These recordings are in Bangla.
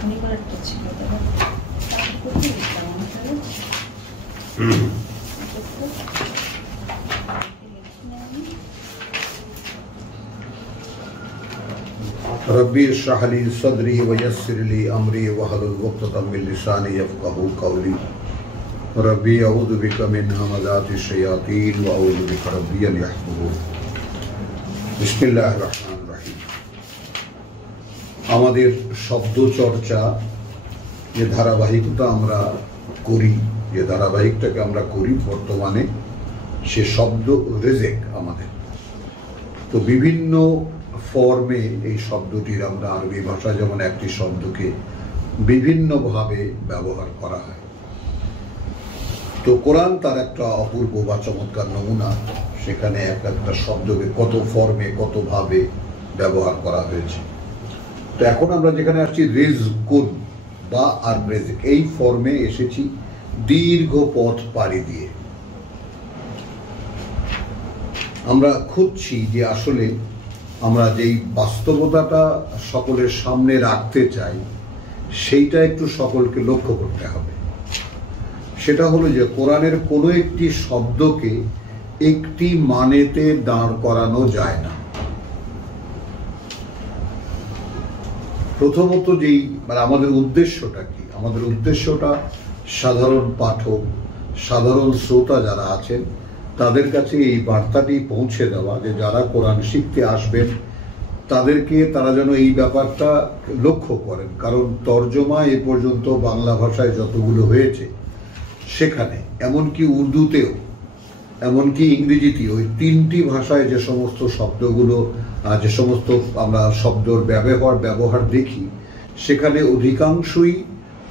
रब्बी इश्रह ली सदरी वयस्सिर ली अमरी वहलुल उक़दतम मिन लिसानी यफ़क़हू क़ौली रब्बी अऊज़ु बिका मिन हमाज़ातिश शयातीन व अऊज़ु बिका रब्बी अन यहज़ुरून। बिस्मिल्लाहिर रहमानिर रहीम। আমাদের শব্দ চর্চা যে ধারাবাহিকতা আমরা করি, যে ধারাবাহিকটাকে আমরা করি বর্তমানে, সে শব্দ রিজিক আমাদের তো বিভিন্ন ফর্মে এই শব্দটির আমরা আরবি ভাষায় যেমন একটি শব্দকে বিভিন্নভাবে ব্যবহার করা হয়। তো কোরআন তার একটা অপূর্ব বা চমৎকার নমুনা, সেখানে একটা শব্দকে কত ফর্মে কতভাবে ব্যবহার করা হয়েছে। তো এখন আমরা যেখানে আসছি রিজকুন বা আর রিজিক, এই ফর্মে এসেছি দীর্ঘ পথ পাড়ি দিয়ে। আমরা খুঁজছি যে আসলে আমরা যেই বাস্তবতাটা সকলের সামনে রাখতে চাই সেইটা একটু সকলকে লক্ষ্য করতে হবে। সেটা হলো যে কোরআনের কোনো একটি শব্দকে একটি মানেতে দাঁড় করানো যায় না। প্রথমত যেই আমাদের উদ্দেশ্যটা কি, আমাদের উদ্দেশ্যটা সাধারণ পাঠক, সাধারণ শ্রোতা যারা আছেন তাদের কাছে এই বার্তাটি পৌঁছে দেওয়া যে যারা কোরআন শিখতে আসবেন তাদেরকে তারা যেন এই ব্যাপারটা লক্ষ্য করেন। কারণ তর্জমা এ পর্যন্ত বাংলা ভাষায় যতগুলো হয়েছে সেখানে, এমনকি উর্দুতেও, এমনকি ইংরেজিতেও, ওই তিনটি ভাষায় যে সমস্ত শব্দগুলো, যে সমস্ত আমরা শব্দর ব্যবহার দেখি, সেখানে অধিকাংশই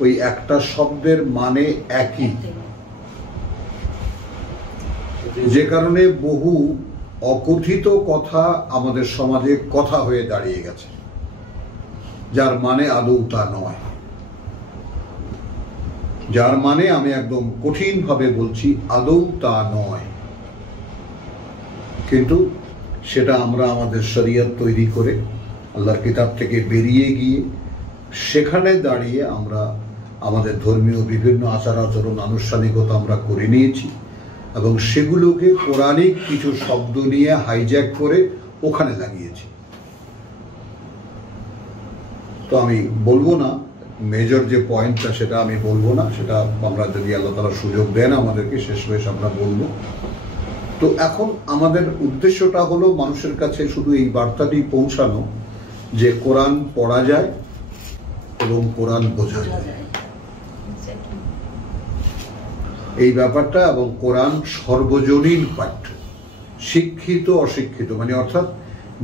ওই একটা শব্দের মানে একই, যে কারণে বহু অকথিত কথা আমাদের সমাজে কথা হয়ে দাঁড়িয়ে গেছে, যার মানে আদৌ তা নয়। যার মানে আমি একদম কঠিনভাবে বলছি আদৌ তা নয়, কিন্তু সেটা আমরা আমাদের শরীয়ত তৈরি করে আল্লাহর কিতাব থেকে বেরিয়ে গিয়ে সেখানে দাঁড়িয়ে আমরা আমাদের ধর্মীয় বিভিন্ন আচার আচরণ আনুষ্ঠানিকতা আমরা করে নিয়েছি এবং সেগুলোকে পৌরাণিক কিছু শব্দ নিয়ে হাইজ্যাক করে ওখানে লাগিয়েছি। তো আমি বলবো না, মেজর যে পয়েন্টটা সেটা আমি বলবো না, সেটা আমরা যদি আল্লাহ তাআলা সুযোগ দেন আমাদেরকে শেষমেশ আমরা বলবো। তো এখন আমাদের উদ্দেশ্যটা হলো মানুষের কাছে শুধু এই বার্তাটি পৌঁছানো যে কোরআন পড়া যায় এবং কোরআন বোঝা যায়, এই ব্যাপারটা। এবং কোরআন সর্বজনীন পাঠ্য, শিক্ষিত অশিক্ষিত মানে অর্থাৎ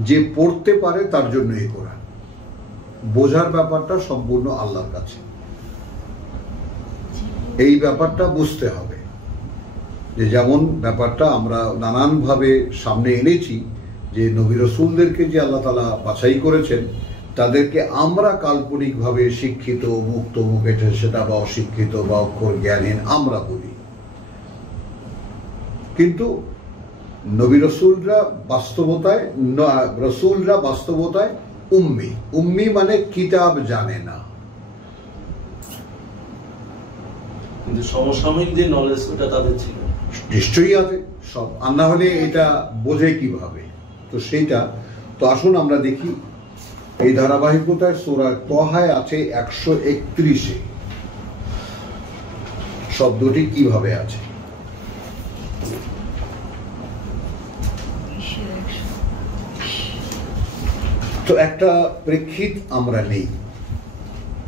যে পড়তে পারে তার জন্য এই কোরআন। বোঝার ব্যাপারটা সম্পূর্ণ আল্লাহর কাছে, এই ব্যাপারটা বুঝতে হবে। যে যেমন ব্যাপারটা আমরা নানানভাবে সামনে এনেছি যে নবী রাসূলদেরকে যে আল্লাহ তাআলা বাছাই করেছেন তাদেরকে আমরা কাল্পনিকভাবে শিক্ষিত, মুক্ত মুখে সেটা বা অশিক্ষিত বা অক্ষর জ্ঞানহীন আমরা বলি, কিন্তু নবী রাসূলরা বাস্তবতায় উম্মি। উম্মি মানে কিতাব জানে না, কিন্তু সমসাময়িক যে নলেজ ওটা তাদের ছিল নিশ্চয়ই আছে সব, আর না হলে এটা বোঝে কিভাবে? তো সেইটা তো আসুন আমরা দেখি এই ধারাবাহিকতায় সূরা তাহায় আছে 131-এ শব্দটি কিভাবে আছে। তো একটা প্রেক্ষিত আমরা নেই,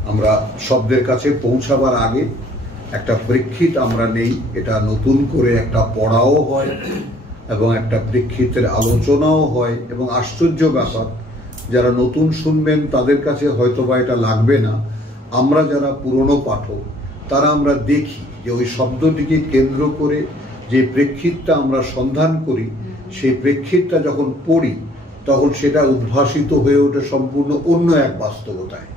আমরা শব্দের কাছে পৌঁছাবার আগে একটা প্রেক্ষিত আমরা নেই। এটা নতুন করে একটা পড়াও হয় এবং একটা প্রেক্ষিতের আলোচনাও হয়, এবং আশ্চর্য ব্যাপার যারা নতুন শুনবেন তাদের কাছে হয়তোবা এটা লাগবে না। আমরা যারা পুরনো পাঠক তারা আমরা দেখি যে ওই শব্দটিকে কেন্দ্র করে যে প্রেক্ষিতটা আমরা সন্ধান করি, সেই প্রেক্ষিতটা যখন পড়ি তখন সেটা উদ্ভাসিত হয়ে ওঠে সম্পূর্ণ অন্য এক বাস্তবতায়।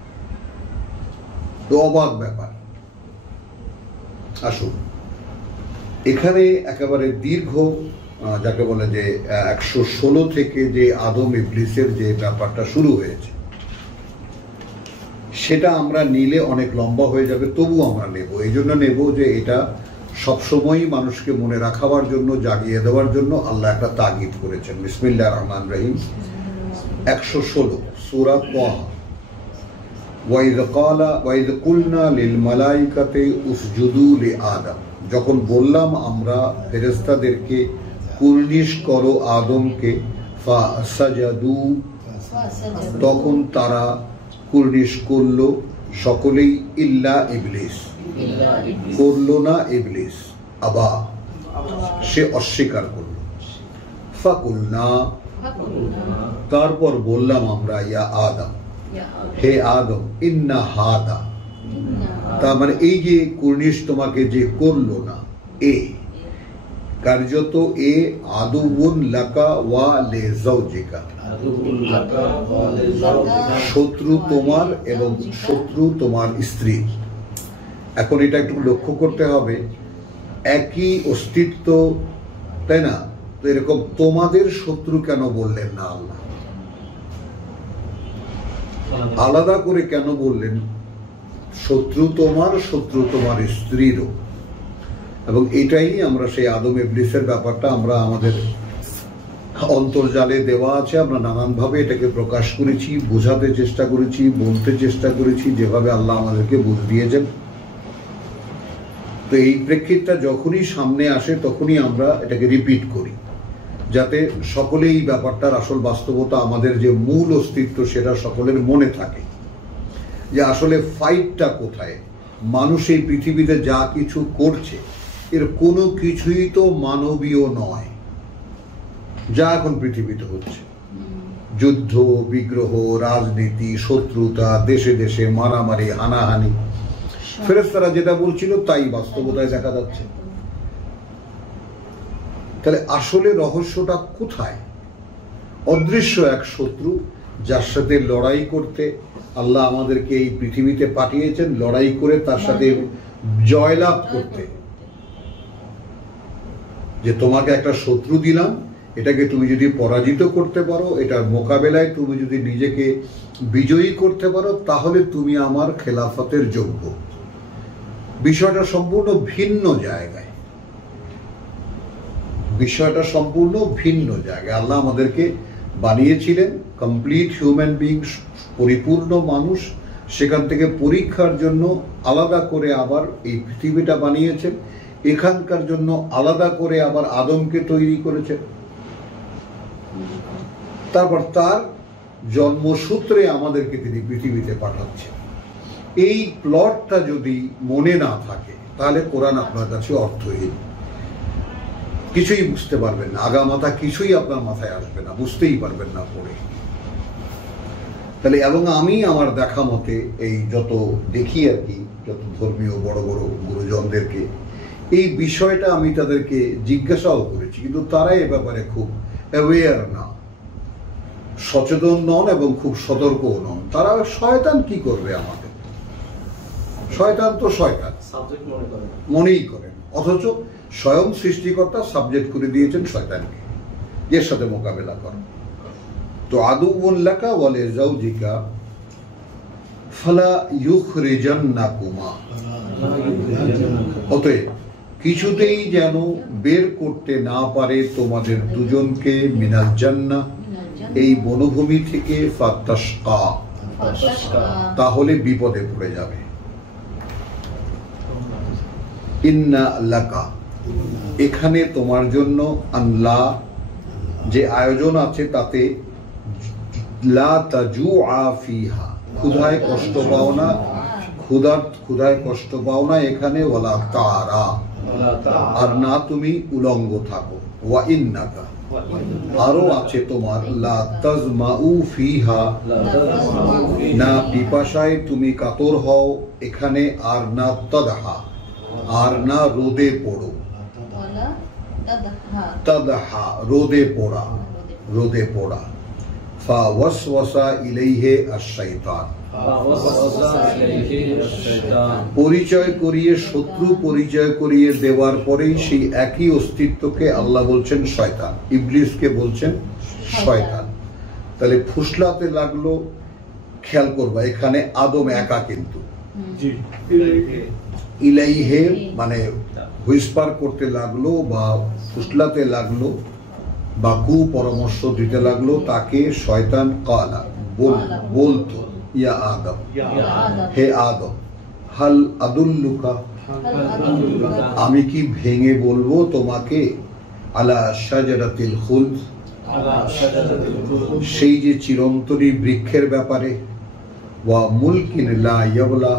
তো অবাক ব্যাপার। আসুন এখানে একেবারে দীর্ঘ, যাকে বলে যে 116 থেকে যে আদম ইবলিসের যে ব্যাপারটা শুরু হয়েছে সেটা আমরা নিলে অনেক লম্বা হয়ে যাবে, তবু আমরা নেব। এই জন্য নেব যে এটা সবসময়ই মানুষকে মনে রাখাবার জন্য, জাগিয়ে দেওয়ার জন্য আল্লাহ একটা তাগিদ করেছেন। বিসমিল্লাহির রহমানির রহিম 116 সূরা তাহা। ওয়াইদ কুলনা লিল মালাইকাতি উসজুদু লি আদম, যখন বললাম আমরা ফেরেশতাদেরকে কুর্নিশ করো আদমকে, ফাসাজাদু, তখন তারা কুর্নিশ করলো সকলেই, ইল্লা ইবলিস, করলো না ইবলিস, আবা, সে অস্বীকার করল। ফাকুলনা, তারপর বললাম আমরা, ইয়া আদম, হে আদম, ইন্না হাদা, তার মানে এই যে কুর্নিশ তোমাকে যে করলো না, এ কার্যত এ আদুউন লাকা ওয়া লিজাওজিকা, শত্রু তোমার এবং শত্রু তোমার স্ত্রী। এখন এটা একটু লক্ষ্য করতে হবে, একই অস্তিত্ব, তাই না? তো এরকম তোমাদের শত্রু কেন বললেন না আল্লাহ? আলাদা করে কেন বললেন? শত্রু তোমার, শত্রু তোমার স্ত্রীরও। এবং এটাই আমরা সেই আদম ইবলিসের ব্যাপারটা আমরা আমাদের অন্তর্জালে দেওয়া আছে, আমরা নানানভাবে এটাকে প্রকাশ করেছি, বোঝাতে চেষ্টা করেছি, বলতে চেষ্টা করেছি, যেভাবে আল্লাহ আমাদেরকে বুঝ দিয়েছেন। তো এই প্রেক্ষিতটা যখনই সামনে আসে তখনই আমরা এটাকে রিপিট করি, যাতে সকলে এই ব্যাপারটার আসল বাস্তবতা, আমাদের যে মূল অস্তিত্ব, সেটা সকলের মনে থাকে, যে আসলে ফাইটটা কোথায়। মানুষ এই পৃথিবীতে যা কিছু করছে এর কোনো কিছুই তো মানবীয় নয়। যা এখন পৃথিবীতে হচ্ছে, যুদ্ধ বিগ্রহ, রাজনীতি, শত্রুতা, দেশে দেশে মারামারি, হানাহানি, ফেরেশতারা যেটা বলছিল তাই বাস্তবতায় দেখা যাচ্ছে। তাহলে আসলে রহস্যটা কোথায়? অদৃশ্য এক শত্রু, যার সাথে লড়াই করতে আল্লাহ আমাদেরকে এই পৃথিবীতে পাঠিয়েছেন, লড়াই করে তার সাথে জয়লাভ করতে। যে তোমাকে একটা শত্রু দিলাম, এটাকে তুমি যদি পরাজিত করতে পারো, এটার মোকাবেলায় তুমি যদি নিজেকে বিজয়ী করতে পারো, তাহলে তুমি আমার খেলাফতের যোগ্য। বিষয়টা সম্পূর্ণ ভিন্ন জায়গায়, বিষয়টা সম্পূর্ণ ভিন্ন জায়গায়। আল্লাহ আমাদেরকে বানিয়েছিলেন কমপ্লিট হিউম্যান বিং, পরিপূর্ণ মানুষ, সেখান থেকে পরীক্ষার জন্য আলাদা করে আবার এই পৃথিবীটা বানিয়েছেন, এখানকার জন্য আলাদা করে আবার আদমকে তৈরি করেছেন। তারপর তার জন্মসূত্রে আমাদেরকে তিনি পৃথিবীতে পাঠাচ্ছেন। এই প্লটটা যদি মনে না থাকে তাহলে কোরআন আপনার কাছে অর্থহীন, কিছুই বুঝতে পারবেন না, আগামাথা কিছুই আপনার মাথায় আসবে না, বুঝতেই পারবেন না পড়ে। তাহলে এবং আমি আমার দেখা মতে এই যত দেখি আর কি, যত ধর্মীয় বড় বড় গুরুজনদেরকে, এই বিষয়টা আমি তাদেরকে জিজ্ঞাসাও করেছি, কিন্তু তারা এ ব্যাপারে খুব অ্যাওয়্যার না, সচেতন নন এবং খুব সতর্কও নন। তারা শয়তান কি করবে আমাদের, শয়তান তো শয়তান মনেই করেন, অথচ স্বয়ং সৃষ্টিকর্তা সাবজেক্ট করে দিয়েছেন শয়তানকে, এর সাথে মোকাবেলা কর। তো আদুউন লাকা ওয়া লিজাওজিকা ফালা ইউখরিজান্নাকুমা, অতএব কিছুতেই যেন বের করতে না পারে তোমাদের দুজনকে, মিনাল জান্নাহ, এই বনভূমি থেকে, ফাতাশকা, তাহলে বিপদে পড়ে যাবে। ইন্না লাকা, এখানে তোমার জন্য, আল্লাহ যে আয়োজন আছে তাতে, লা তাজুআ ফিহা, ক্ষুধায় কষ্ট পাও না, ক্ষুধায় কষ্ট পাও না এখানে, ওয়ালা তারা, আর না তুমি উলঙ্গ থাকো, ওয়া ইন্নাকা, আরো আছে তোমার, লা তাজমাউ ফিহা, না পিপাসায় তুমি কাতর হও এখানে, আর না তাদহা, আর না রোদে পড়ো, তাদহা রোদে পড়া, রোদে পড়া। ফাওয়াসওয়াসা ইলাইহি আশ-শাইতান, পরিচয় করিয়ে, শত্রু পরিচয় করিয়ে দেওয়ার পরেই সেই একই অস্তিত্বকে আল্লাহ বলছেন শয়তান, ইবলিসকে বলছেন শয়তান। তাহলে ফুসলাতে লাগলো, খেয়াল করবা এখানে আদম একা কিন্তু জি ইলাইহে মানে হুইসপার করতে লাগলো বা ফুসলাতে লাগলো বা কুপরামর্শ দিতে লাগলো তাকে শয়তান কালা বলতো ইয়া আদম, হে আদম, হাল আদুল্লুকা, আমি কি ভেঙে বলবো তোমাকে, আলা শাজারাতিল খুলদ, সেই যে চিরন্তনী বৃক্ষের ব্যাপারে, ওয়া মুলকিন লা ইয়াবলা,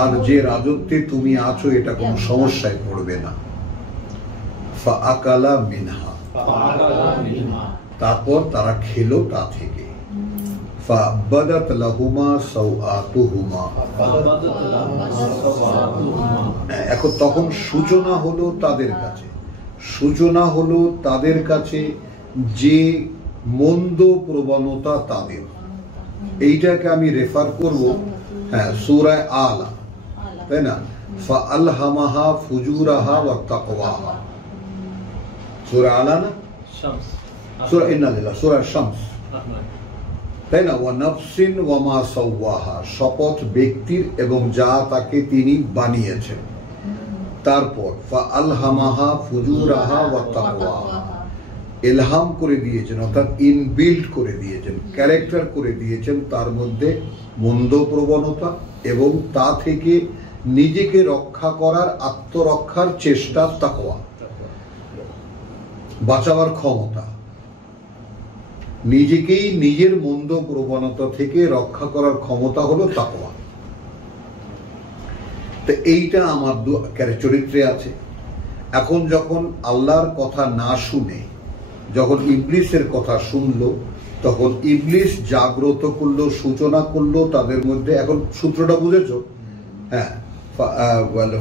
আর যে রাজত্বে তুমি আছো এটা কোনো সমস্যায় পড়বে না। ফাআকালা মিনহা, তারপর তারা খেলো তা থেকে। ফাবাদাত লাহুমা সাওআতুহুমা, এখন তখন সূচনা হলো তাদের কাছে, সূচনা হলো তাদের কাছে যে মন্দ প্রবণতা তাদের, এইটাকে আমি রেফার করব হ্যাঁ সূরা আলা, তাই না? ফাআলহামাহা ফুজুরাহা ওয়া তাকওয়াহা, সূরা আলা না, সূরা ইন্নালিল্লাহ, সূরা শামস, তাই না? ওয়া নাফসিন ওয়া মা সাওয়াহা, শপথ ব্যক্তির এবং যা তাকে তিনি বানিয়েছেন। তারপর ফাআলহামাহা ফুজুরাহা ওয়া তাকওয়াহা, ইলহাম করে দিয়েছেন অর্থাৎ ইনবিল্ড করে দিয়েছেন, ক্যারেক্টার করে দিয়েছেন তার মধ্যে মন্দ প্রবণতা এবং তা থেকে নিজেকে রক্ষা করার, আত্মরক্ষার চেষ্টা, তাকওয়া, বাঁচাবার ক্ষমতা, নিজেকেই নিজের মন্দ প্রবণতা থেকে রক্ষা করার ক্ষমতা হলো তাকওয়া। তো এইটা আমার চরিত্রে আছে। এখন যখন আল্লাহর কথা না শুনে যখন ইবলিসের কথা শুনলো, তখন ইবলিস জাগ্রত করলো, সূচনা করলো তাদের মধ্যে। এখন সূত্রটা বুঝেছো? হ্যাঁ,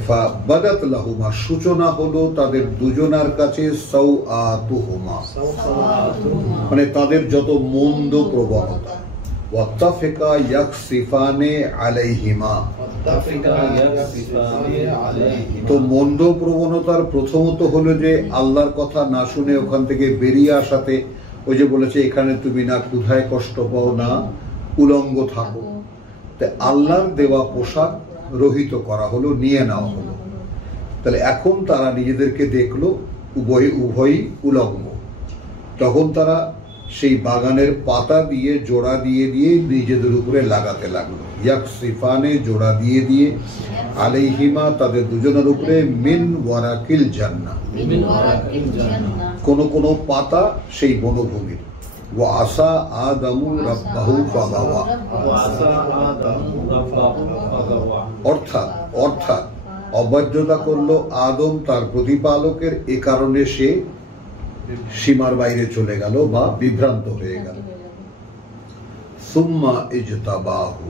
ফাবাদাত লাহুমা, সূচনা হলো তাদের দুজনার কাছে, সাওআতুহুমা মানে তাদের যত মন্দ প্রবণতা, ওয়াত্তাফিকা ইয়াকসিফানে আলাইহিমা, তো মন্দ প্রবণতার প্রথমত হলো যে আল্লাহর কথা না শুনে ওখান থেকে বেরিয়ে আসাতে, ওই যে বলেছে এখানে তুমি না ক্ষুধায় কষ্ট পাও না উলঙ্গ থাকো, তাই আল্লাহর দেওয়া পোশাক রহিত করা হলো, নিয়ে নেওয়া হলো। তাহলে এখন তারা নিজেদেরকে দেখলো উভয়ই উলঙ্গ। তখন তারা সেই বাগানের পাতা দিয়ে জোড়া দিয়ে দিয়ে নিজেদের উপরে লাগাতে লাগলো, ইয়াকসিফানে, জোড়া দিয়ে দিয়ে, আলাইহিমা, তাদের দুজনের উপরে, মিন ওয়ারাকিল জান্নাহ, কোন কোন পাতা সেই বনভূমির। ওয়া আসা আদামু রাব্বাহু ফাগাওয়া, অর্থাৎ অবাধ্যতা করলো আদম তার প্রতিপালকের, এ কারণে সে সীমার বাইরে চলে গেল বা বিভ্রান্ত হয়ে গেল। সুম্মা ইজতাবাহু,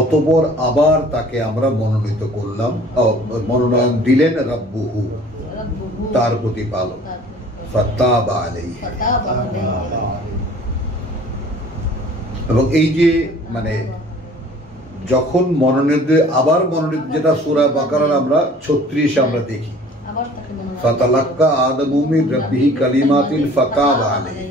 অতঃপর আবার তাকে আমরা মনোনীত করলাম, মনোনয়ন দিলেন, রাব্বুহু, তার প্রতিপালক, ফাতাবা আলাইহি। এবং এই যে মানে যখন মনোনীত, আবার মনোনীত, যেটা সূরা বাকারার আমরা 36 আমরা দেখি, ফাতালাক্কা আদমু মিন রাব্বিহি কালিমাতিন ফাতাবা আলাইহি,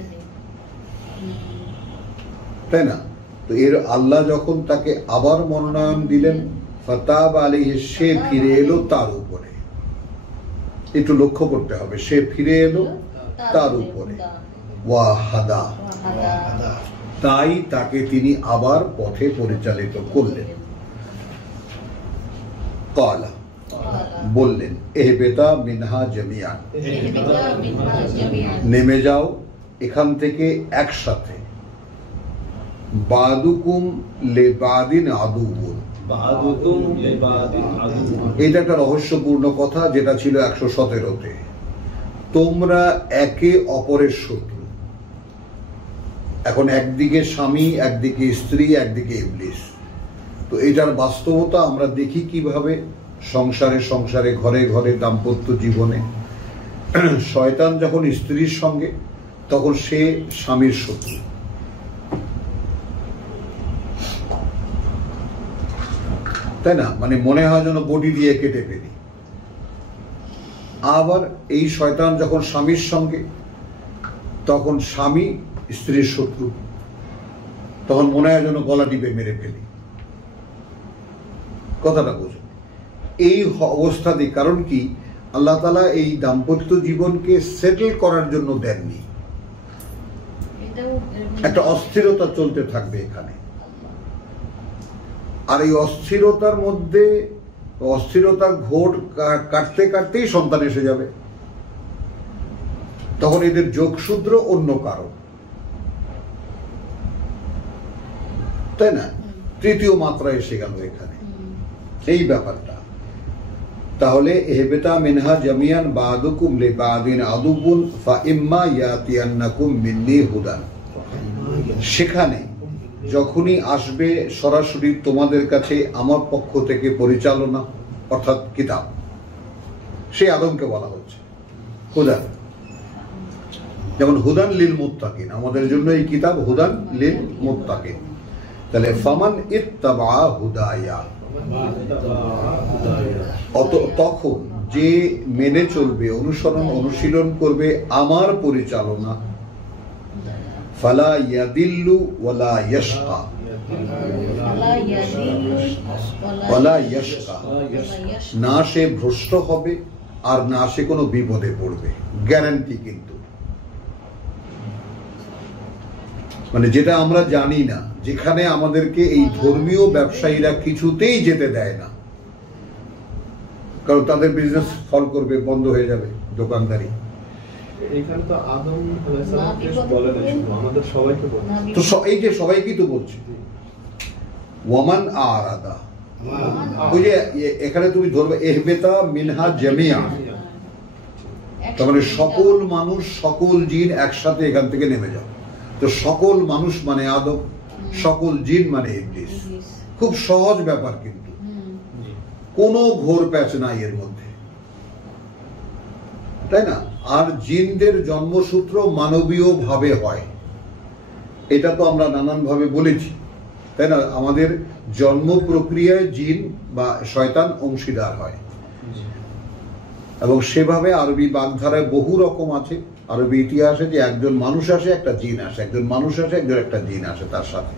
তাই না? তো এর আল্লাহ যখন তাকে আবার মনোনয়ন দিলেন, ফাতাবা আলাইহি, সে ফিরে এলো তার উপরে। একটু লক্ষ্য করতে হবে, সে ফিরে এলো তার উপরে। ওয়া হাদা, তাই তাকে তিনি আবার পথে পরিচালিত করলেন। কালা, বললেন, এহবেতা মিনহা জামিয়ান, নেমে যাও এখান থেকে একসাথে। বাদুকুম লিবাদিন আদুউন, এটা একটা রহস্যপূর্ণ কথা যেটা ছিল 117-তে। তোমরা একে অপরের শত্রু। এখন একদিকে স্বামী, একদিকে স্ত্রী, একদিকে ইবলিস। তো এটার বাস্তবতা আমরা দেখি কিভাবে সংসারে সংসারে, ঘরে ঘরে, দাম্পত্য জীবনে। শয়তান যখন স্ত্রীর সঙ্গে, তখন সে স্বামীর শত্রু, তাই না? মানে মনে হয় যেন বডি দিয়ে কেটে ফেলি। আবার এই শয়তান যখন স্বামীর সঙ্গে, তখন স্বামী স্ত্রীর শত্রু। তখন মনে হয় যেন গলা টিপে মেরে ফেলি। কথাটা বোঝো। এই অবস্থাতে কারণ কি, আল্লাহ তাআলা এই দাম্পত্য জীবনকে সেটেল করার জন্য দেননি। একটা অস্থিরতা চলতে থাকবে এখানে, আর এই অস্থিরতার মধ্যে অস্থিরতার ঘোর কাটতে কাটতেই সন্তান এসে যাবে। তখন এদের যোগসূত্র অন্য কারণ, তাই না? তৃতীয় মাত্রা এসে গেল এখানে এই ব্যাপারটা। তাহলে ইহবিতা মিনহা জামিয়ান বাদুকুম লিবাদিন আদুবুন ফাইম্মা ইয়াতিয়ান্নাকুম মিন্নি হুদান। সেখানে যখনই আসবে সরাসরি তোমাদের কাছে আমার পক্ষ থেকে পরিচালনা, অর্থাৎ কিতাব, সেই আদমকে বলা হচ্ছে হুদান। যেমন হুদান লিল মুত্তাকিন, আমাদের জন্য এই কিতাব হুদান লিল মুত্তাকিন। তাহলে ফামান ইত্তাবা হুদায়া, তখন যে মেনে চলবে, অনুসরণ অনুশীলন করবে আমার পরিচালনা, ফালা ইয়াদিল্লু ওয়ালা ইয়াশকা, ওয়ালা ইয়াশকা, না সে ভ্রষ্ট হবে আর না সে কোনো বিপদে পড়বে, গ্যারান্টি। কিন্তু মানে যেটা আমরা জানি না, যেখানে আমাদেরকে এই ধর্মীয় ব্যবসায়ীরা কিছুতেই যেতে দেয় না, কারণ তাদের বিজনেস ফল করবে, বন্ধ হয়ে যাবে দোকানদারি। এইখানে তো আদম আলাইহিস সালামকে বলে না, শুধু আমাদের সবাইকে বলে। তো এই যে সবাইকেই তো বলছি, ওয়ামান আরাদা, ওই যে এখানে তুমি ধরবে ইহবিতা মিনহা জামিয়া, তার মানে সকল মানুষ, সকল জিন একসাথে এখান থেকে নেমে যাও। তো সকল মানুষ মানে আদম, সকল জিন মানে ইবলিস। খুব সহজ ব্যাপার, কিন্তু কোনো ঘোর প্যাচ নাই এর মধ্যে, তাই না? আর জিনদের জন্মসূত্র মানবীয় ভাবে হয়, এটা তো আমরা নানান ভাবে বলেছি, তাই না? আমাদের জন্ম প্রক্রিয়ায় জিন বা শয়তান অংশীদার হয়, এবং সেভাবে আরবি বাগধারায় বহু রকম আছে। আরবি ইতিহাসে যে একজন মানুষ আসে, একটা জিন আসে, একজন মানুষ আসে, একজন একটা জিন আসে তার সাথে।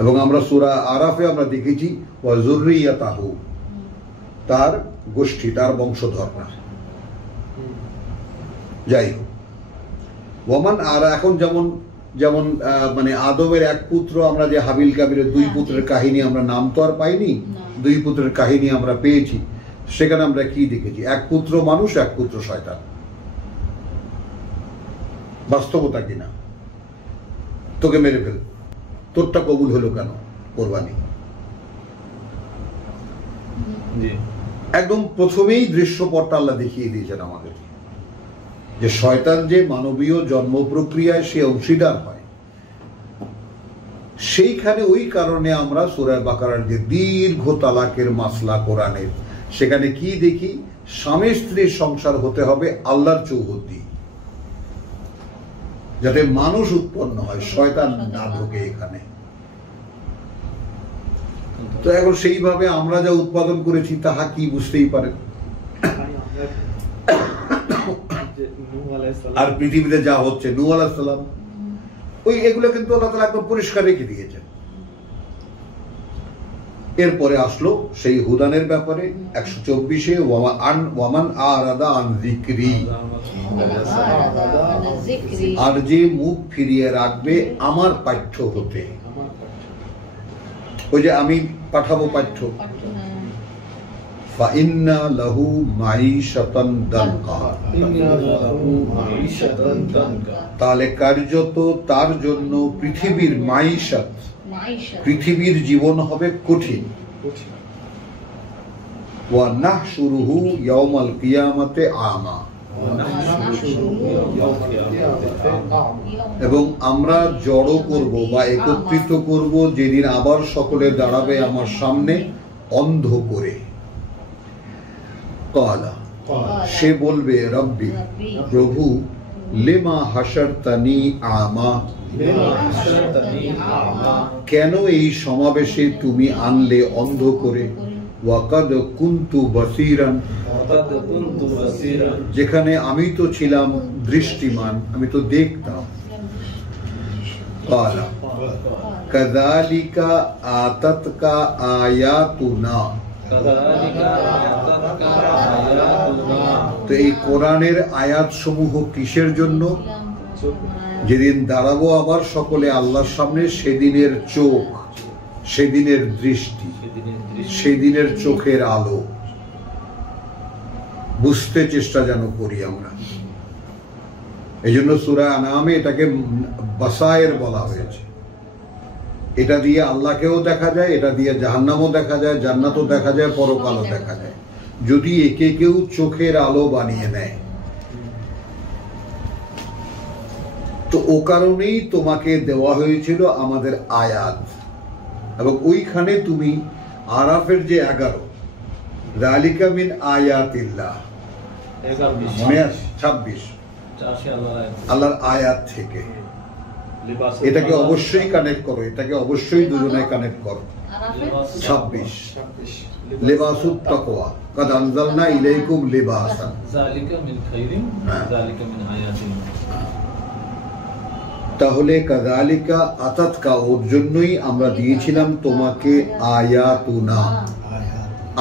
এবং আমরা সূরা আরাফে আমরা দেখেছি ওয়া যুররিয়াতাহু, তার গোষ্ঠী, তার বংশধররা। যাই হোক, ওমান। আর এখন যেমন যেমন মানে আদমের এক পুত্র, আমরা যে হাবিল কাবিলের দুই পুত্রের কাহিনী, আমরা নাম তো আর পাইনি, দুই পুত্রের কাহিনী আমরা পেয়েছি। সেখানে আমরা কি দেখেছি? এক পুত্র মানুষ, এক পুত্র শয়তান। বাস্তবতা কিনা? তোকে মেরে ফেল, তোরটা কবুল হলো কেন? কোরবানি। একদম প্রথমেই দৃশ্যপটটা আল্লাহ দেখিয়ে দিয়েছেন আমাদের, যে শয়তান যে মানবীয় জন্ম প্রক্রিয়ায় সে অংশীদার হয়। সেইখানে ওই কারণে আমরা সূরা বাকারার যে দীর্ঘ তালাকের মাসলা কোরআনের, সেখানে কি দেখি? স্বামী স্ত্রীর সংসার হতে হবে আল্লাহর চৌহদ্দি, যাতে মানুষ উৎপন্ন হয়, শয়তান না ঢোকে এখানে। তো এখন সেইভাবে আমরা যা উৎপাদন করেছি তাহা কি বুঝতেই পারেন। আর পৃথিবীতে যা হচ্ছে, নূহ আলাইহিস সালাম, ওই এগুলো কিন্তু আল্লাহ তাআলা একদম পরিষ্কার রেখে দিয়েছেন। এরপরে আসলো সেই হুদানের ব্যাপারে 124-এ, ওয়ামান আরাদা আন যিকরি, আর যে মুখ ফিরিয়ে রাখবে আমার পাঠ্য হতে। ওই যে আমি পাঠাবো পাঠ্য, ফাইন্না লাহু মাঈশাতান দানকা, তাহলে কার্যত তার জন্য পৃথিবীর মাঈশাত, পৃথিবীর জীবন হবে কঠিন। ওয়া নাহশুরুহু ইয়াউমাল কিয়ামাতে আমা, এবং আমরা জড়ো করব বা একত্রিত করব যেদিন আবার সকলে দাঁড়াবে আমার সামনে অন্ধ করে। কালা, সে বলবে রব্বি, প্রভু, লিমা হাশারতানি আমা, কেন এই সমাবেশে তুমি আনলে অন্ধ করে? ওয়াকাদ কুনতু বাসীরান, যেখানে আমি তো ছিলাম দৃষ্টিমান, আমি তো দেখতাম। ক্বালা কাযালিকা আতাতকা আয়াতুনা। তো এই কোরআনের আয়াত সমূহ কিসের জন্য? যেদিন দাঁড়াবো আবার সকলে আল্লাহর সামনে, সেদিনের চোখ, সেদিনের দৃষ্টি, সেদিনের চোখের আলো বুঝতে চেষ্টা যেন করি আমরা। এই জন্য সূরা আনামে এটাকে বাসায়ের বলা হয়েছে। এটা দিয়ে আল্লাহকেও দেখা যায়, এটা দিয়ে জাহান্নামও দেখা যায়, জান্নাতও দেখা যায়, পরকালও দেখা যায়, যদি একে কেউ চোখের আলো বানিয়ে নেয়। তো ও কারণেই তোমাকে দেওয়া হয়েছিল আমাদের আয়াত, এবং ওইখানে তুমি আরাফের যে 11 যালিকা মিন আয়াতিল্লাহ, মনে আছে 26 আল্লাহর আয়াত থেকে। এটাকে অবশ্যই কানেক্ট করো, এটাকে অবশ্যই দুজনে কানেক্ট করো। 26 লিবাসুত তাকওয়া কাদ আনজালনা ইলাইকুম লিবাসান যালিকা মিন খাইরিন যালিকা মিন আয়াতিন। তাহলে কাযালিকা আতাতকা, ওর জন্যই আমরা দিয়েছিলাম তোমাকে আয়াতুনা,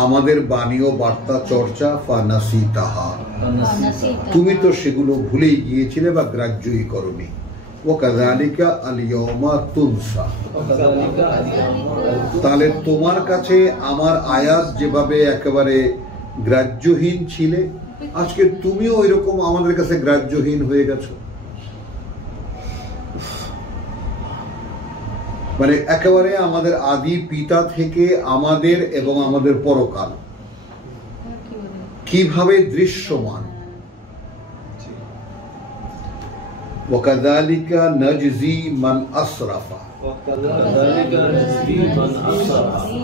আমাদের বাণী ও বার্তা চর্চা, ফানাসিতাহা, তুমি তো সেগুলো ভুলেই গিয়েছিলে বা গ্রাহ্যই করনি। ও কাযালিকা আল ইয়াওমা তুনসা, তাহলে তোমার কাছে আমার আয়াত যেভাবে একেবারে গ্রাহ্যহীন ছিলে, আজকে তুমিও ওইরকম আমাদের কাছে গ্রাহ্যহীন হয়ে গেছো। মানে একেবারে আমাদের আদি পিতা থেকে আমাদের এবং আমাদের পরকাল কিভাবে দৃশ্যমান। ওয়াকাযালিকা নাজজি মান আসরাফা,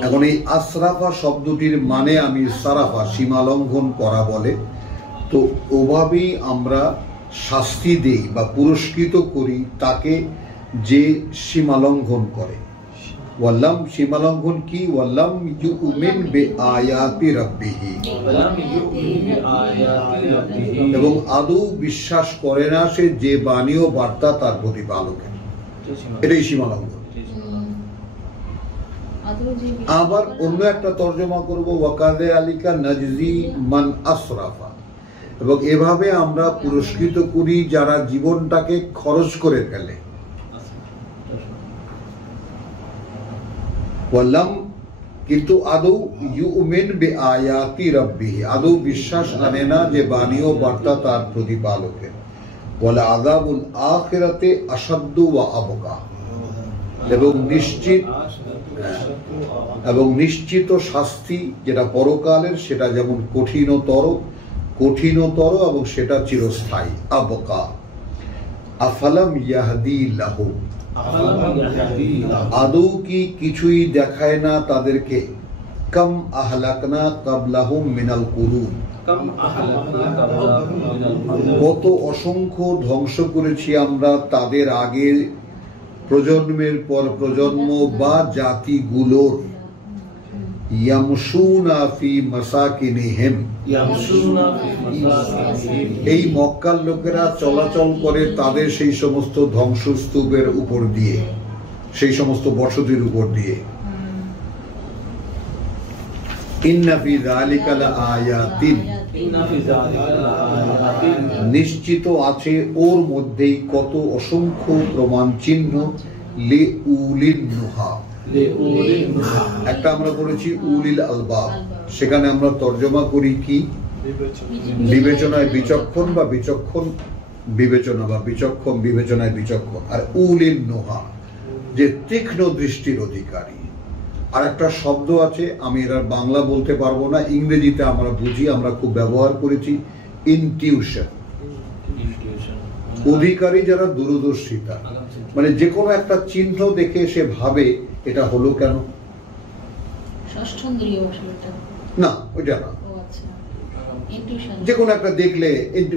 এখন এই আসরাফা শব্দটির মানে আমি সারাফা, সীমা লঙ্ঘন করা বলে। তো ওভাবেই আমরা শাস্তি দেই বা পুরস্কৃত করি তাকে যে সীমা লঙ্ঘন করে। ওয়াল্লাম, সীমা লঙ্ঘন কি? ওয়াল্লাম ইউমিন বিআয়াতি রাব্বিহি, এবং আদৌ বিশ্বাস করে না সে যে বাণী ও বার্তা তার প্রতিপালকের, এটাই সীমা লঙ্ঘন। আবার অন্য একটা তর্জমা করব, ওয়াকাযালিকা নাজজি মান আসরাফা, এবং এভাবে আমরা পুরস্কৃত করি যারা জীবনটাকে খরচ করে ফেলে। বললাম কিন্তু আদৌ ইউমিন বিআয়াতি রাব্বিহি, আদৌ বিশ্বাস আনে না যে বাণী ও বার্তা তার প্রতিপালকের। ওয়ালা আযাবুল আখিরাতি আশাদ্দু ওয়া আবকা, এবং নিশ্চিত শাস্তি যেটা পরকালের সেটা যেমন কঠিনতর এবং সেটা চিরস্থায়ী। আবকা আফালাম ইয়াহদি লাহু, আদৌ কি কিছুই দেখায় না তাদেরকে? কাম আহলাকনা কাবলাহুম মিনাল কুরুন, কত অসংখ্য ধ্বংস করেছি আমরা তাদের আগে প্রজন্মের পর প্রজন্ম বা জাতিগুলোর। ইয়ামশুনা ফি মাসাকিনিহিম, এই মক্কার লোকেরা চলাচল করে তাদের সেই সমস্ত ধ্বংসস্তূপের উপর দিয়ে, সেই সমস্ত বসতির উপর দিয়ে। ইন্না ফি যালিকা লাআয়াতিন, নিশ্চিত আছে ওর মধ্যেই কত অসংখ্য প্রমাণ চিহ্ন। লিউলিন নুহা, একটা আমরা বলেছি উলিল আলবাব, সেখানে আমরা তর্জমা করি কি? বিবেচনায় বিচক্ষণ বা বিচক্ষণ বিবেচনা বা বিচক্ষণ বিবেচনায় বিচক্ষণ। আর উলিল নুহা যে তীক্ষ্ণ দৃষ্টির অধিকারী। আর একটা শব্দ আছে, আমি এর বাংলা বলতে পারবো না, ইংরেজিতে আমরা বুঝি, আমরা খুব ব্যবহার করেছি, ইনটিউশন, অধিকারী যারা দূরদর্শিতা। মানে যে কোনো একটা চিহ্ন দেখে সে ভাবে এটা হলো কেন, না ওইটা না, যে কোনো একটা দেখলে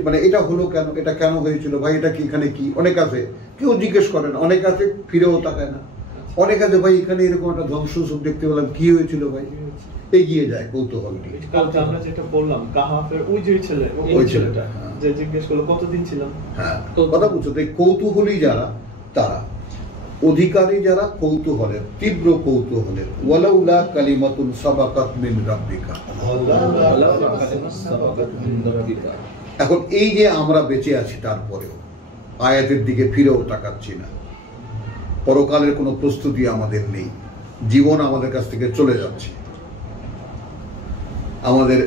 মানে এটা হলো কেন, এটা কেন হয়েছিল ভাই, এটা কি, এখানে কি। অনেক আছে কেউ জিজ্ঞেস করে না, অনেক আছে ফিরেও তাকায় না, অনেক আছে ভাই এখানে এরকম একটা ধ্বংসস্তূপ দেখতে পেলাম, কি হয়েছিল ভাই, এগিয়ে যায় কৌতূহল নিয়ে। আমরা যেটা বললাম কাহাফের ওই যে ছেলে, ওই ছেলেটা যে জিজ্ঞেস করলো কতদিন ছিলাম, হ্যাঁ কথা বুঝছো, কৌতূহলী যারা তারা। অধিকারী যারা কৌতূহলের, তীব্র কৌতূহলের, ওয়ালাউলা কালিমাতুন সাবাকাত মিন রাব্বিকা। এখন এই যে আমরা বেঁচে আছি, তারপরেও আয়াতের দিকে ফিরেও তাকাচ্ছি না, পরকালের কোনো প্রস্তুতি আমাদের নেই, জীবন আমাদের কাছ থেকে চলে যাচ্ছে। আমাদের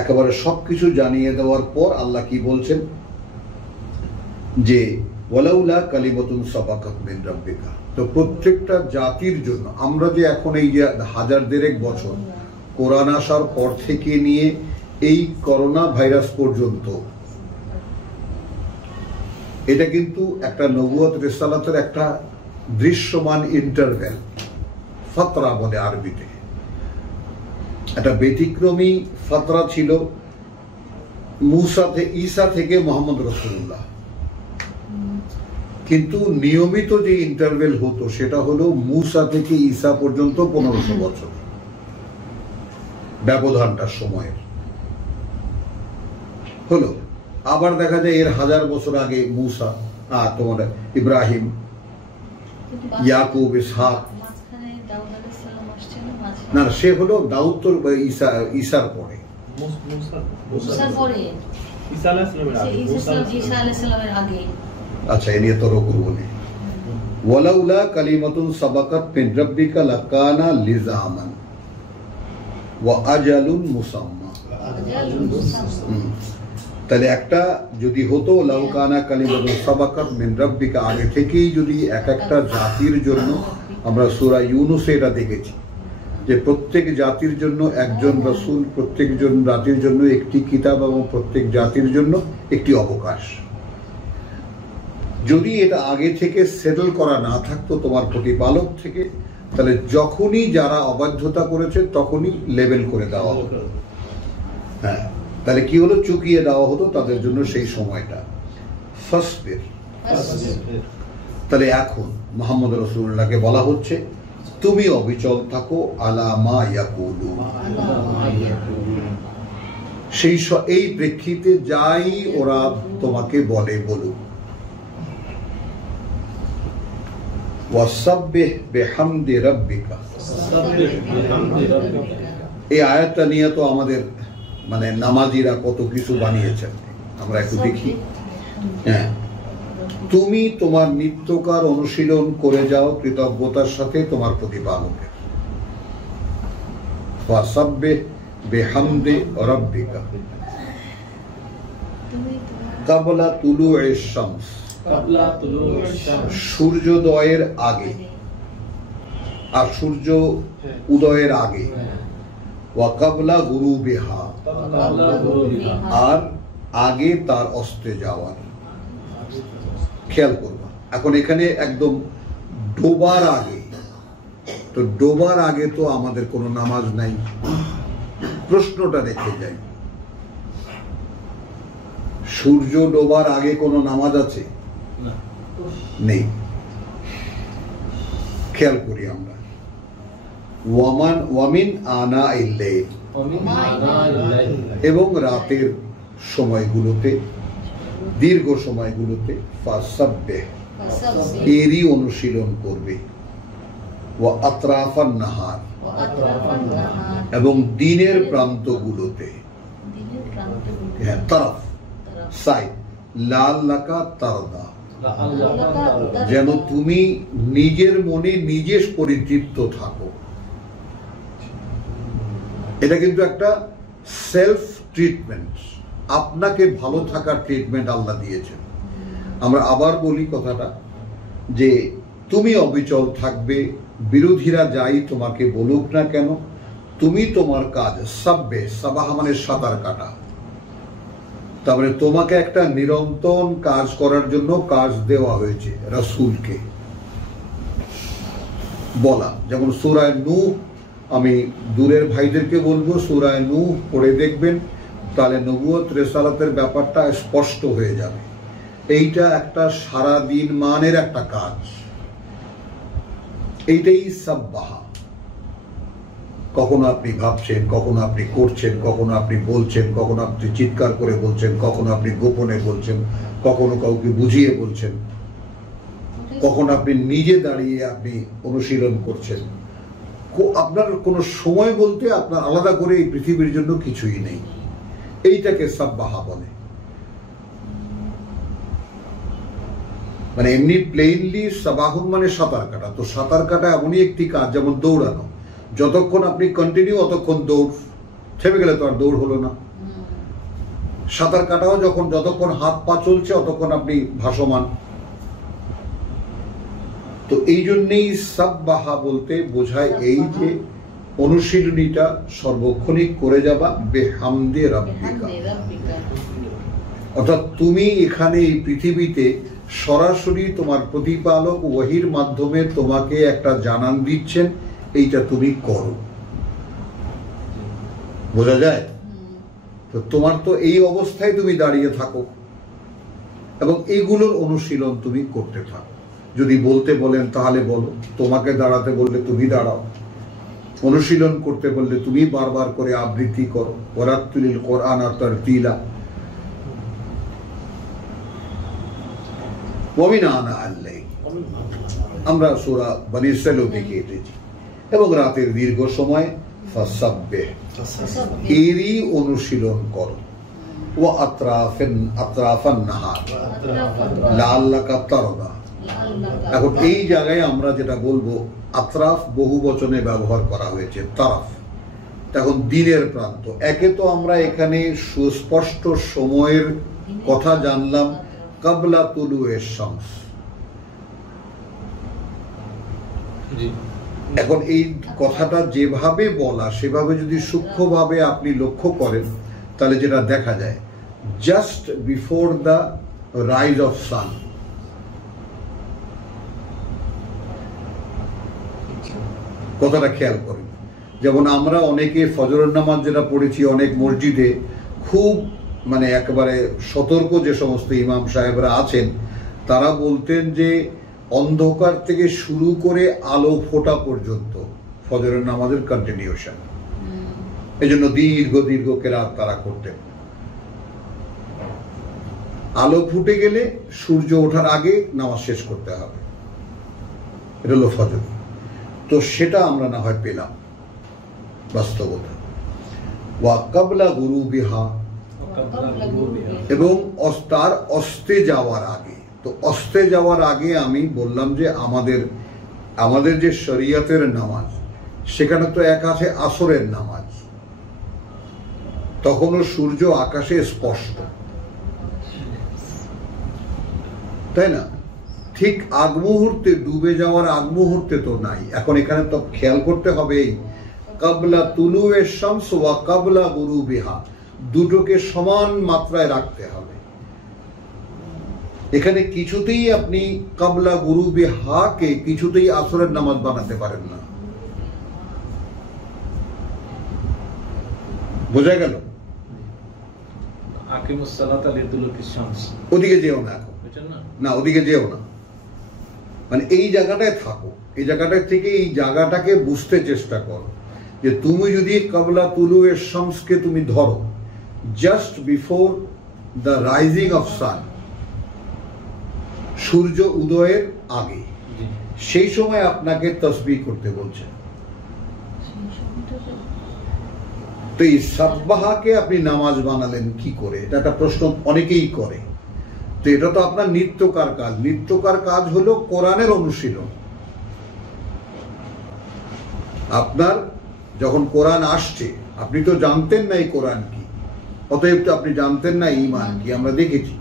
একেবারে সবকিছু জানিয়ে দেওয়ার পর আল্লাহ কি বলছেন যে ওয়ালাউলা কালিমাতুন সাবাকাত মিন রাব্বিকা। তো প্রত্যেকটা জাতির জন্য আমরা যে এখন এই যে 1000 বছর কোরআন আসার পর থেকে নিয়ে এই করোনা ভাইরাস পর্যন্ত, এটা কিন্তু একটা নবুয়ত রিসালাতের একটা দৃশ্যমান ইন্টারভ্যাল, ফাতরা বলে আরবিতে। একটা ব্যতিক্রমী ফাতরা ছিল ঈসা থেকে মুহাম্মদ রাসূলুল্লাহ, কিন্তু নিয়মিত যে ইন্টারভেল হতো সেটা হলো মুসা থেকে ঈসা পর্যন্ত 1500 বছর ব্যবধানটা সময়ের হলো। আবার দেখা যায় এর 1000 বছর আগে মুসা, তোমার ইব্রাহিম, ইয়াকুব, ইসহাক, না সে হলো দাউদ তো ঈসার পরে। আচ্ছা, এ নিয়ে তর্ক করব না। ওয়ালাউলা কালিমাতুন সাবাকাত মিন রাব্বিকা লাকানা লিজামান ওয়া আজালুন মুসাম্মা। তাহলে একটা যদি হতো লাউকানা কালিমাতুন সাবাকাত মিন রাব্বিকা, আগে থেকেই যদি এক একটা জাতির জন্য, আমরা সূরা ইউনূসে এটা দেখেছি যে প্রত্যেক জাতির জন্য একজন রাসূল, প্রত্যেকজন জাতির জন্য একটি কিতাব এবং প্রত্যেক জাতির জন্য একটি অবকাশ। যদি এটা আগে থেকে সেটেল করা না থাকতো তোমার প্রতিপালক থেকে, তাহলে যখনই যারা অবাধ্যতা করেছে তখনই লেবেল করে দেওয়া হতো। হ্যাঁ, তাহলে কি হলো, চুকিয়ে দেওয়া হতো তাদের জন্য সেই সময়টা। ফাসবির। তাহলে এখন মুহাম্মদ রাসূলুল্লাহকে বলা হচ্ছে তুমি অবিচল থাকো আলা মা ইয়াকুলুন, এই প্রেক্ষিতে যাই ওরা তোমাকে বলে বলুক। ওয়াসাব্বিহ বিহামদি রাব্বিকা। এই আয়াতটা নিয়ে তো আমাদের মানে নামাজিরা কত কিছু বানিয়েছেন, আমরা একটু দেখি। হ্যাঁ, তুমি তোমার নিত্যকার অনুশীলন করে যাও কৃতজ্ঞতার সাথে তোমার প্রতিপালকের। ওয়াসাব্বিহ বিহামদি রাব্বিকা ক্বাবলা তুলুইশ শামস, সূর্যোদয়ের আগে, আর সূর্য উদয়ের আগে। ওয়া ক্বাবলা গুরুবিহা, আর আগে তার অস্তে যাওয়ার। খেয়াল করবা, এখন এখানে একদম ডোবার আগে, তো ডোবার আগে তো আমাদের কোনো নামাজ নাই। প্রশ্নটা রেখে যাই, সূর্য ডোবার আগে কোনো নামাজ আছে? নেই। খেয়াল করি আমরা, ওয়ামিন আনা ইল্লাইল, এবং রাতের সময়গুলোতে, দীর্ঘ সময়গুলোতে ফাসাব্বিহ, এরই অনুশীলন করবে। ওয়া আতরাফান নাহার, এবং দিনের প্রান্তগুলোতে। হ্যাঁ, তারাফ সাইড, লাল্লাকা তারদা, যেন তুমি নিজের মনে নিজে পরিতৃপ্ত থাকো। এটা কিন্তু একটা সেলফ ট্রিটমেন্ট, আপনাকে ভালো থাকার ট্রিটমেন্ট আল্লাহ দিয়েছেন। আমরা আবার বলি কথাটা যে তুমি অবিচল থাকবে, বিরোধীরা যাই তোমাকে বলুক না কেন, তুমি তোমার কাজ সাব্বে, সাবাহ মানে সাঁতার কাটা, তারপরে তোমাকে একটা নিরন্তর কাজ করার জন্য কাজ দেওয়া হয়েছে রাসূলকে বলা। যেমন সূরা নূহ, আমি দূরের ভাইদেরকে বলবো সূরা নূহ পড়ে দেখবেন, তাহলে নবুয়ত রিসালাতের ব্যাপারটা স্পষ্ট হয়ে যাবে। এইটা একটা সারা দিন মানের একটা কাজ, এইটাই সাব্বাহা। কখনো আপনি ভাবছেন, কখনো আপনি করছেন, কখনো আপনি বলছেন, কখনো আপনি চিৎকার করে বলছেন, কখনো আপনি গোপনে বলছেন, কখনো কাউকে বুঝিয়ে বলছেন। কখন আপনি নিজে দাঁড়িয়ে আপনি অনুশীলন করছেন। আপনার কোনো সময় বলতে আপনার আলাদা করে এই পৃথিবীর জন্য কিছুই নেই। এইটাকে সাব্বাহা বলে। মানে এমনি প্লেইনলি সাবাহুন মানে সাঁতার কাটা। তো সাঁতার কাটা এমনই একটি কাজ যেমন দৌড়ানো, যতক্ষণ আপনি কন্টিনিউ অতক্ষণ দৌড়, থেমে গেলে তো আর দৌড় হলো না। সাঁতার কাটাও যতক্ষণ হাত পা চলছে অতক্ষণ আপনি ভাসমান। তো এই জন্যেই সাব্বাহা বলতে বোঝায় এই যে অনুশীলনীটা সর্বক্ষণিক করে যাবা বেহামদে রাব্বিকা। অর্থাৎ তুমি এখানে এই পৃথিবীতে সরাসরি তোমার প্রতিপালক ওয়াহির মাধ্যমে তোমাকে একটা জানান দিচ্ছেন, এইটা তুমি করো। বোঝা যায়? তো তোমার তো এই অবস্থায় তুমি দাঁড়িয়ে থাকো এবং এইগুলোর অনুশীলন তুমি করতে থাকো। যদি বলতে বলেন তাহলে বলো, তোমাকে দাঁড়াতে বললে তুমি দাঁড়াও, অনুশীলন করতে বললে তুমি বারবার করে আবৃত্তি করো। ওয়ারাত্তিলিল কোরআন তারতিলা। আমরা সূরা বনী ইসরাঈল থেকে এসেছি এবং রাতের দীর্ঘ সময় ফাসাব্বিহ, এরই অনুশীলন করো। ওয়া আতরাফান নাহার লাআল্লাকা তারদা। এখন এই জায়গায় আমরা যেটা বলবো, আতরাফ বহু বচনে ব্যবহার করা হয়েছে, তারাফ এখন দিনের প্রান্ত। একে তো আমরা এখানে সুস্পষ্ট সময়ের কথা জানলাম, কাবলা তুলুয়ের শামস। এখন এই কথাটা যেভাবে বলা সেভাবে যদি সূক্ষ্মভাবে আপনি লক্ষ্য করেন তাহলে যেটা দেখা যায়, just before the rise of sun. কথাটা খেয়াল করেন। যেমন আমরা অনেকে ফজরের নামাজ যেটা পড়েছি অনেক মসজিদে, খুব মানে একেবারে সতর্ক যে সমস্ত ইমাম সাহেবরা আছেন তারা বলতেন যে অন্ধকার থেকে শুরু করে আলো ফোটা পর্যন্ত ফজরের নামাজের কন্টিনিউশন। এই জন্য দীর্ঘ দীর্ঘ কেরাত তারা করতেন। আলো ফুটে গেলে সূর্য ওঠার আগে নামাজ শেষ করতে হবে, এটা হলো ফজর। তো সেটা আমরা না হয় পেলাম বাস্তবতা। ওয়া কাবলা গুরুবিহা, এবং তার অস্তে যাওয়ার আগে। তো অস্তে যাওয়ার আগে আমি বললাম যে আমাদের যে শরিয়তের নামাজ, সেখানে তো এক আছে আসরের নামাজ, তখনও সূর্য আকাশে স্পষ্ট, তাই না? ঠিক আগ মুহূর্তে, ডুবে যাওয়ার আগ মুহূর্তে তো নাই। এখন এখানে তো খেয়াল করতে হবে, এই কাবলা তুলুয়ের শামস ওয়া কাবলা গুরুবিহা, দুটোকে সমান মাত্রায় রাখতে হবে। এখানে কিছুতেই আপনি কাবলা গুরুবিহাকে কিছুতেই আসরের নামাজ বানাতে পারেন না। বোঝা গেল? ওদিকে যেও না, না ওদিকে যেও না, মানে এই জায়গাটায় থাকো। এই জায়গাটায় থেকে এই জায়গাটাকে বুঝতে চেষ্টা করো যে তুমি যদি কাবলা তুলুয়ের শামসকে তুমি ধরো just before the rising of sun, সূর্য উদয়ের আগে, সেই সময় আপনাকে তাসবিহ করতে বলছে। তো এই সাব্বাহাকে আপনি নামাজ বানালেন কি করে, এটা একটা প্রশ্ন অনেকেই করে। তো এটা তো আপনার নিত্যকার কাজ। নিত্যকার কাজ হলো কোরআনের অনুশীলন। আপনার যখন কোরআন আসছে, আপনি তো জানতেন না এই কোরআন কি, অতএব তো আপনি জানতেন না ঈমান কি। আমরা দেখেছি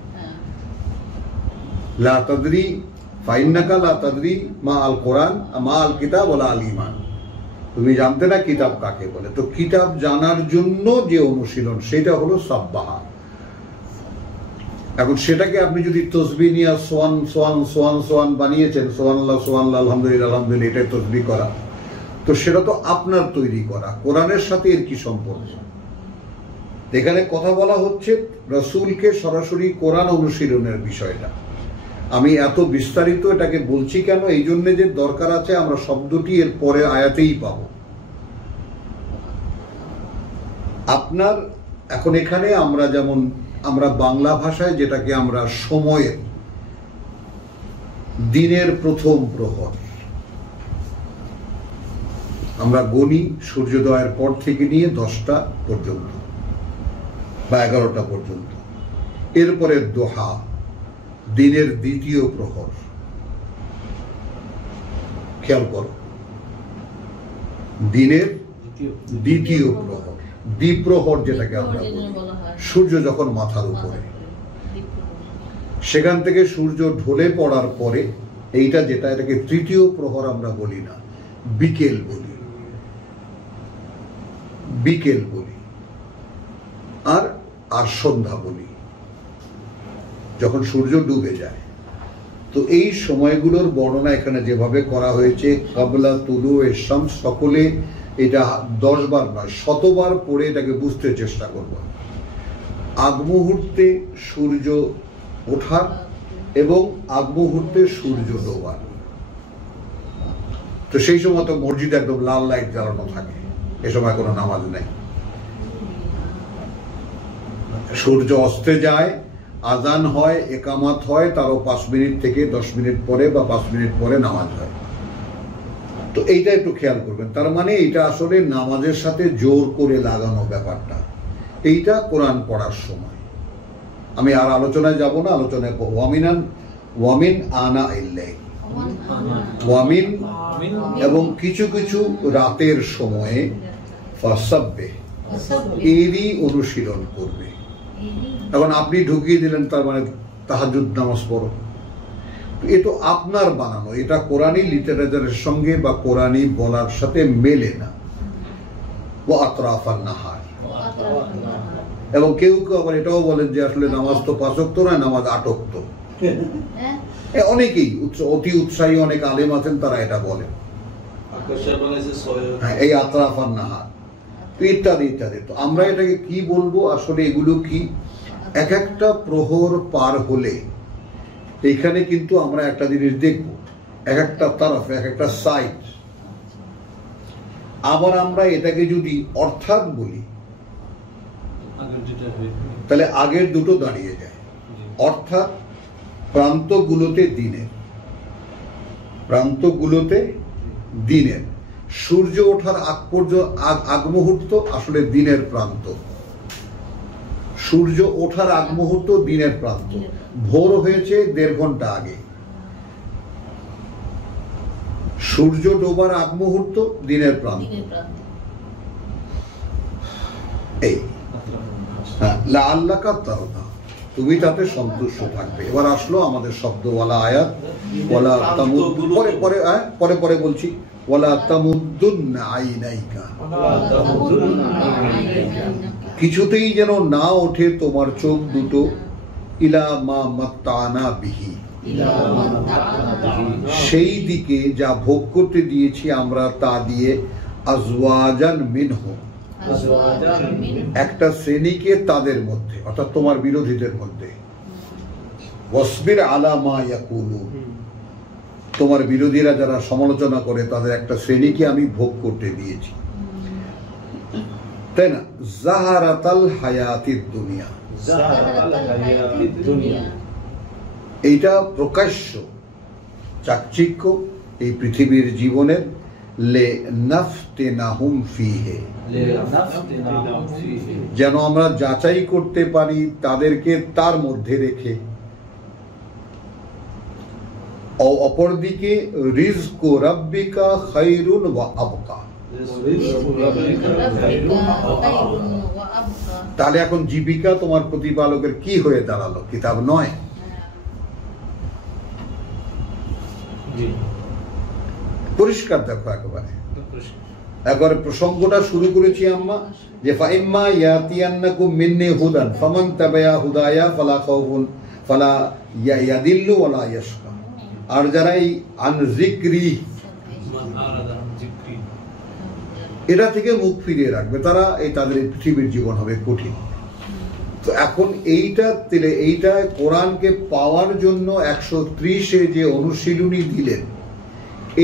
লা তাদরি ফাইন্নাকা লা তাদরি মা আল কোরআন মা আল কিতাব ওয়ালা আল ঈমান। তুমি জানতে না কিতাব কাকে বলে। তো কিতাব জানার জন্য যে অনুশীলন, সেটা হলো সাব্বাহা। এখন সেটাকে আপনি যদি তসবিহ নিয়ে সোয়ান সোয়ান সোয়ান সোয়ান বানিয়েছেন, সোয়ানাল্লাহ সোয়ানাল্লাহ আলহামদুলিল্লাহ আলহামদুলিল্লাহ, এটাই তসবিহ করা, তো সেটা তো আপনার তৈরি করা। কোরআনের সাথে এর কি সম্পর্ক? এখানে কথা বলা হচ্ছে রাসূলকে সরাসরি কোরআন অনুশীলনের বিষয়টা। আমি এত বিস্তারিত এটাকে বলছি কেন, এই জন্য যে দরকার আছে আমরা শব্দটি এর পরের আয়াতেই পাব। আপনার এখন এখানে আমরা যেমন আমরা বাংলা ভাষায় যেটাকে আমরা সময়ের দিনের প্রথম প্রহর। আমরা গণি সূর্যোদয়ের পর থেকে নিয়ে 10টা পর্যন্ত বা 11টা পর্যন্ত। এরপরে দোহা, দিনের দ্বিতীয় প্রহর। খেয়াল করো, দিনের দ্বিতীয় প্রহর, দ্বিপ্রহর যেটাকে আমরা বলি, সূর্য যখন মাথার উপরে, সেখান থেকে সূর্য ঢলে পড়ার পরে এইটা যেটা, এটাকে তৃতীয় প্রহর আমরা বলি না, বিকেল বলি, বিকেল বলি, আর আর সন্ধ্যা বলি, যখন সূর্য ডুবে যায়। তো এই সময়গুলোর বর্ণনা এখানে যেভাবে করা হয়েছে, কাবলা তুলু এর শামস, সকলে এটা 10 বার নয় 100 বার পড়ে এটাকে বুঝতে চেষ্টা করব। আগ মুহূর্তে সূর্য ওঠার এবং আগ মুহূর্তে সূর্য ডোবার। তো সেই সময় তো মসজিদে একদম লাল লাইট জ্বালানো থাকে, এ সময় কোনো নামাজ নেই। সূর্য অস্তে যায়, আজান হয়, একামাত হয়, তারও 5 মিনিট থেকে 10 মিনিট পরে বা 5 মিনিট পরে নামাজ হয়। তো এইটা একটু খেয়াল করবেন। তার মানে এটা আসলে নামাজের সাথে জোর করে লাগানো ব্যাপারটা, এইটা কোরআন পড়ার সময়। আমি আর আলোচনায় যাব না, আলোচনায় ওয়ামিন আনা ইল্লাইল, ওয়ামিন এবং কিছু কিছু রাতের সময়ে ফাসাব্বিহ, এরই অনুশীলন করবে। এখন আপনি ঢুকিয়ে দিলেন, তার মানে তাহাজ্জুদ নামাজ পড়ো, এ তো আপনার বানানো, এটা কোরআনী লিটারেচারের সঙ্গে বা কোরআনী বলার সাথে মেলে না। ওয়া আতরাফান নাহার, এবং কেউ কেউ আবার এটাও বলেন যে আসলে নামাজ তো 5 ওয়াক্ত নয়, নামাজ 8 ওয়াক্ত। অনেকেই অতি উৎসাহী অনেক আলেম আছেন, তারা এটা বলেন, এই আতরাফান নাহার ইত্যাদি ইত্যাদি। তো আমরা এটাকে কি বলবো আসলে, এগুলো কি এক একটা প্রহর পার হলে এইখানে কিন্তু আমরা একটা জিনিস দেখব, এক একটা তরফ, এক একটা সাইড। আবার আমরা এটাকে যদি অর্থাৎ বলি, তাহলে আগের দুটো দাঁড়িয়ে যায়। অর্থাৎ প্রান্তগুলোতে দিনের, প্রান্তগুলোতে দিনের, সূর্য ওঠার আগ পর্যন্ত আগ মুহূর্ত আসলে দিনের প্রান্ত, সূর্য ওঠার আগ মুহূর্ত দিনের প্রান্ত। ভোর হয়েছে 1.5 ঘন্টা আগে, সূর্য ডোবার আগ মুহূর্ত দিনের প্রান্ত। এই লাআল্লাকা তারদা, তুমি তাতে সন্তুষ্ট থাকবে। এবার আসলো আমাদের শব্দওয়ালা আয়াত, ওয়ালা তামুদ, পরে পরে বলছি, ওয়ালা তামুদ্দুন্না আইনাইকা, কিছুতেই যেন না ওঠে তোমার চোখ দুটো, ইলা মা মাত্তানা বিহি, সেই দিকে যা ভোগ করতে দিয়েছি আমরা তা দিয়ে, আজওয়াজান মিনহু, একটা শ্রেণীকে তাদের মধ্যে, অর্থাৎ তোমার বিরোধীদের মধ্যে, ওয়াসবির আলা মা ইয়াকুলুন, তোমার বিরোধীরা যারা সমালোচনা করে তাদের একটা শ্রেণীকে আমি ভোগ করতে দিয়েছি, তাই না? জাহারাতাল হায়াতিদ দুনিয়া, এইটা প্রকাশ্য চাকচিক্য এই পৃথিবীর জীবনের, লে নাফতিনাহুম ফিহে, যেন আমরা যাচাই করতে পারি তাদেরকে তার মধ্যে রেখে। অপরদিকে রিজকু রাব্বিকা খায়রুন ওয়া আবকা, তাহলে এখন জীবিকা তোমার প্রতিপালকের কি হয়ে দাঁড়ালো? কিতাব নয়। পরিষ্কার দেখো, একবারে প্রসঙ্গটা শুরু করেছি আমরা যে ফাইম্মা ইয়াতিয়ান্নাকুম মিন্নি হুদান ফামান তাবিয়া হুদায়া ফালা খাউফুন ফালা ইয়াদিল্লু ওয়ালা ইয়াশকা। আর যারা এই আন যিকরি, এটা থেকে মুখ ফিরিয়ে রাখবে, তারা এই তাদের পৃথিবীর জীবন হবে কঠিন। তো এখন এইটা কোরআনকে পাওয়ার জন্য 130-এ যে অনুশীলনী দিলেন,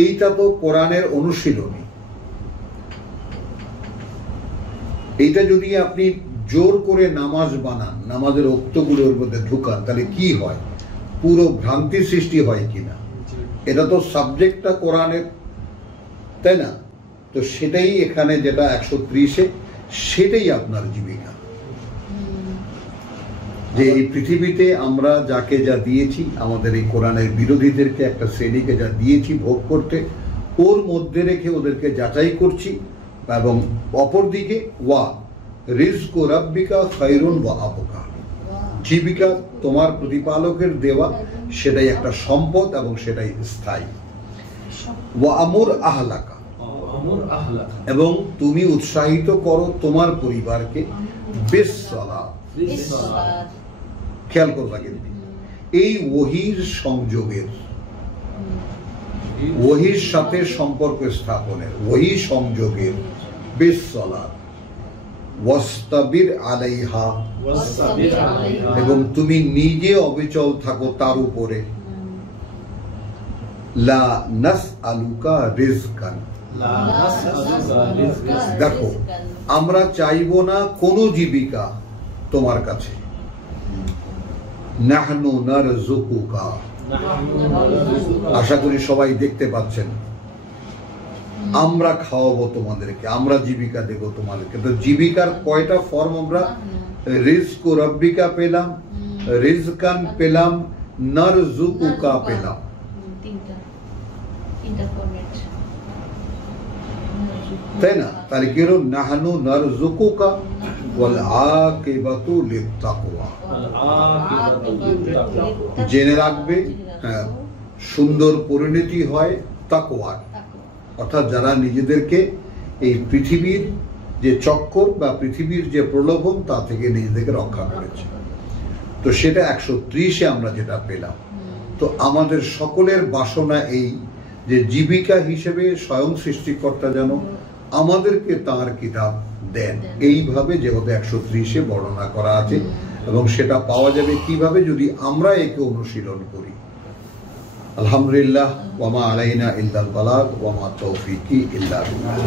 এইটা তো কোরআনের অনুশীলনী। এইটা যদি আপনি জোর করে নামাজ বানান, নামাজের অক্তগুলোর মধ্যে ঢুকান, তাহলে কি হয়? পুরো ভ্রান্তি সৃষ্টি হয় কিনা? এটা তো সাবজেক্টটা কোরআনের, তাই না? তো সেটাই এখানে যেটা 130-এ, সেটাই আপনার জীবিকা। যে এই পৃথিবীতে আমরা যাকে যা দিয়েছি, আমাদের এই কোরআনের বিরোধীদেরকে একটা শ্রেণীকে যা দিয়েছি ভোগ করতে, ওর মধ্যে রেখে ওদেরকে যাচাই করছি। এবং অপরদিকে ওয়া রিজকু রাব্বিকা খায়রুন ওয়া আবকা, জীবিকা তোমার প্রতিপালকের দেওয়া, সেটাই একটা সম্পদ এবং সেটাই স্থায়ী। ওয়া আমুর আহলাকা, এবং তুমি উৎসাহিত করো তোমার পরিবারকে বিসসালাত। খেয়াল করবা কিন্তু এই ওহীর সংযোগের, ওহীর সাথে সম্পর্ক স্থাপনের, ওহী সংযোগের বিসসালাত ওয়াস্তাবির আলাইহা, এবং তুমি নিজে অবিচল থাকো তার উপরে। লা নাসআলুকা রিজকান, দেখো আমরা চাইবো না কোনো জীবিকা তোমার কাছে। নাহনু নারযুকুকা, আশা করি সবাই দেখতে পাচ্ছেন, আমরা খাওয়াবো তোমাদেরকে, আমরা জীবিকা দেব তোমাদেরকে। তো জীবিকার কয়টা ফর্ম আমরা? রিজকু রাব্বিকা পেলাম, রিজকান পেলাম, নারযুকুকা পেলাম। তাই না? তাহলে কি হলো? নাহনু নারযুকুকা ওয়াল আকিবাতু লিত্তাকওয়া। জেনে রাখবে, হ্যাঁ, সুন্দর পরিণতি হয় তাকওয়ার, অর্থাৎ যারা নিজেদেরকে এই পৃথিবীর যে চক্কর বা পৃথিবীর যে প্রলোভন তা থেকে নিজেদেরকে রক্ষা করেছে। তো সেটা 130-এ আমরা যেটা পেলাম। তো আমাদের সকলের বাসনা এই যে জীবিকা হিসেবে স্বয়ং সৃষ্টিকর্তা যেন আমাদেরকে তার কিতাব দেন, এইভাবে যেভাবে 130-এ বর্ণনা করা আছে। এবং সেটা পাওয়া যাবে কিভাবে? যদি আমরা একে অনুশীলন করি। আলহামদুলিল্লাহ, ওয়া মা আলাইনা ইল্লাল বালাগ ওয়া মা তাওফীকি ইল্লা বিল্লাহ।